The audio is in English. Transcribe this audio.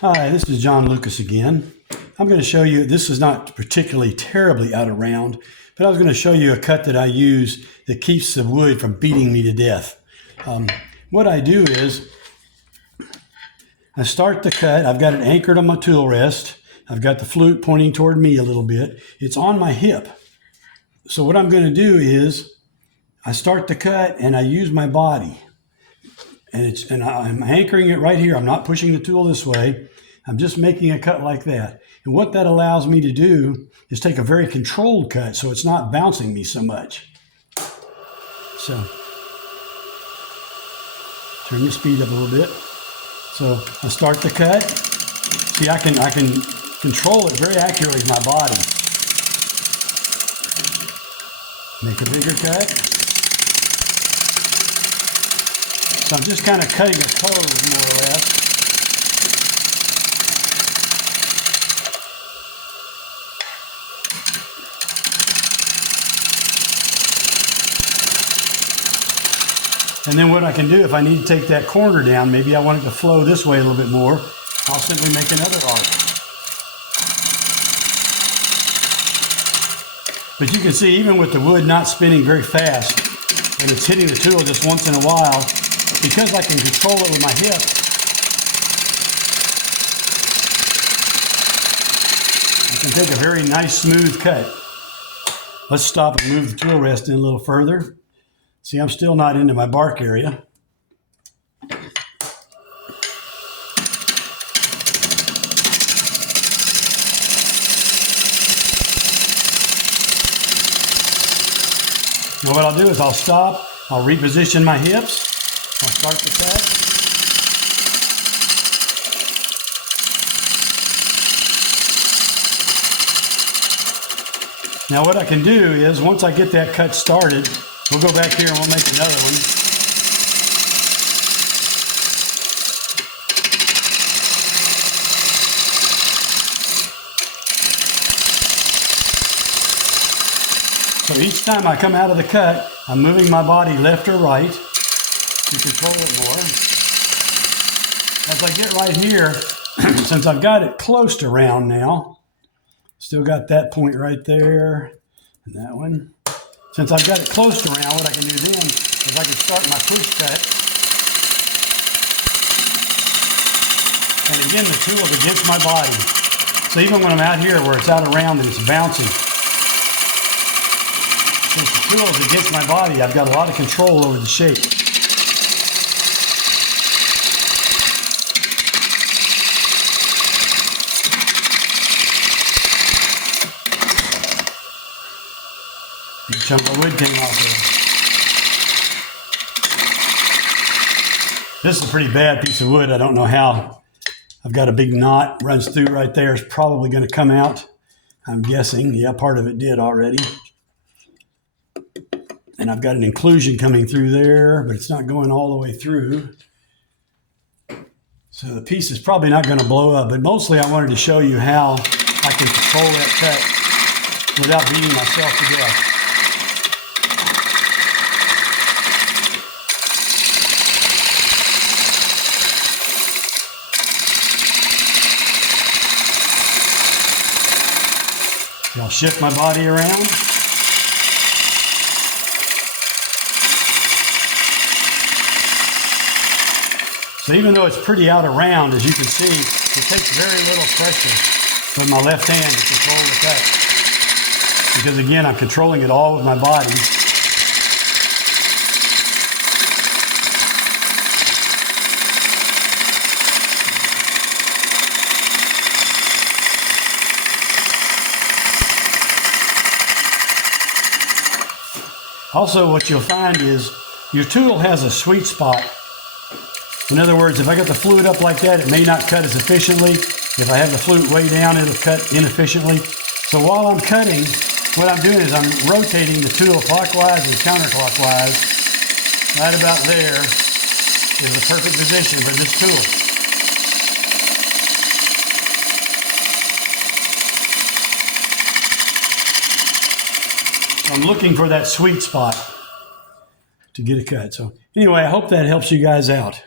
Hi, this is John Lucas again. I'm going to show you, this is not particularly terribly out of round, but I was going to show you a cut that I use that keeps the wood from beating me to death. What I do is, I start the cut, I've got it anchored on my tool rest, I've got the flute pointing toward me a little bit, it's on my hip. So what I'm going to do is, I start the cut and I use my body. And I'm anchoring it right here. I'm not pushing the tool this way. I'm just making a cut like that. And what that allows me to do is take a very controlled cut so it's not bouncing me so much. So, turn the speed up a little bit. So I start the cut. See, I can control it very accurately with my body. Make a bigger cut. So I'm just kind of cutting a cove, more or less. And then what I can do, if I need to take that corner down, maybe I want it to flow this way a little bit more, I'll simply make another arc. But you can see, even with the wood not spinning very fast, and it's hitting the tool just once in a while, because I can control it with my hip, I can take a very nice smooth cut. Let's stop and move the tool rest in a little further. See, I'm still not into my bark area. Now what I'll do is I'll stop, I'll reposition my hips, I'll start the cut. Now what I can do is, once I get that cut started, we'll go back here and we'll make another one. So each time I come out of the cut, I'm moving my body left or right to control it more. As I get right here, since I've got it close to round now, still got that point right there, and that one. Since I've got it close to round, what I can do then is I can start my push cut. And again, the tool is against my body. So even when I'm out here where it's out of round and it's bouncing, since the tool is against my body, I've got a lot of control over the shape. Big chunk of wood came off there. This is a pretty bad piece of wood. I don't know how. I've got a big knot runs through right there. It's probably going to come out, I'm guessing. Yeah, part of it did already. And I've got an inclusion coming through there, but it's not going all the way through. So the piece is probably not going to blow up, but mostly I wanted to show you how I can control that cut without beating myself to death. I'll shift my body around. So even though it's pretty out of round, as you can see, it takes very little pressure with my left hand to control the cut. Because again, I'm controlling it all with my body. Also, what you'll find is your tool has a sweet spot. In other words, if I got the flute up like that, it may not cut as efficiently. If I have the flute way down, it'll cut inefficiently. So while I'm cutting, what I'm doing is I'm rotating the tool clockwise and counterclockwise. Right about there is the perfect position for this tool. I'm looking for that sweet spot to get a cut. So anyway, I hope that helps you guys out.